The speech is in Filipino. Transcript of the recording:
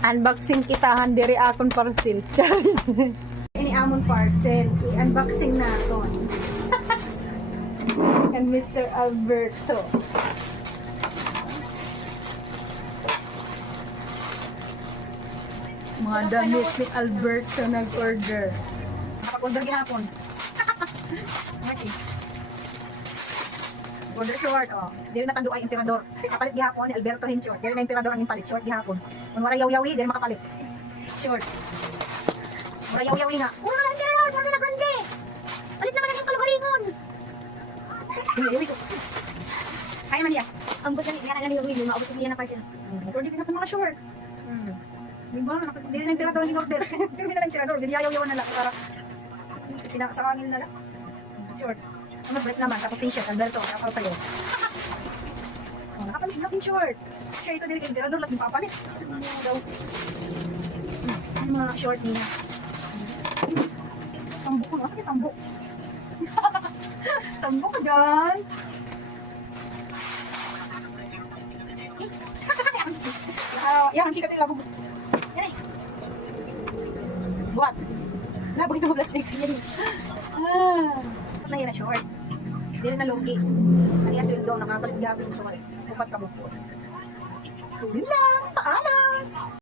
Unboxing kitahan diri akon parcel. Charis. Ini amon parcel. I-unboxing naton. And Mr. Alberto. Mga damit ni Alberto nag-order. Nakapag-order gihapon. Okay. Order short, oh. Dili na tanduay emperador. Kapalit gihapon ni Alberto hin short. Dili na emperador ang impalit short gihapon. Kung wala yaw-yawi, dili makapalit. Short. Wala yaw-yawi nga. Wala emperador, wala na grande. Palit naman ang kalugaringon. Yaw-yawi ko. Kaya man niya. Ang buta ni nga ni Will, maabot niya na parcel. Order din mga short. Diba? Dili na emperador ni order. Dili na lang emperador, dili yaw-yawan na lang para pinakasawangin na lang. Short. Ano break naman, tapos t-shirt, Alberto, kapal sa'yo. Oh, nakapalit na t-shirt. Kaya ito din kay emperador, lang papalit. Daw. Ang mga short niya. Tambok ko, masakit tambok. Tambok ka dyan. Yan, kikat nila. Yan Buat. Labang ito plastic. Na yan na short. Hindi na lugi. Ang iya sweldo, nakapalit gamit. So, upat ka bukos. So, yun lang. Paalam!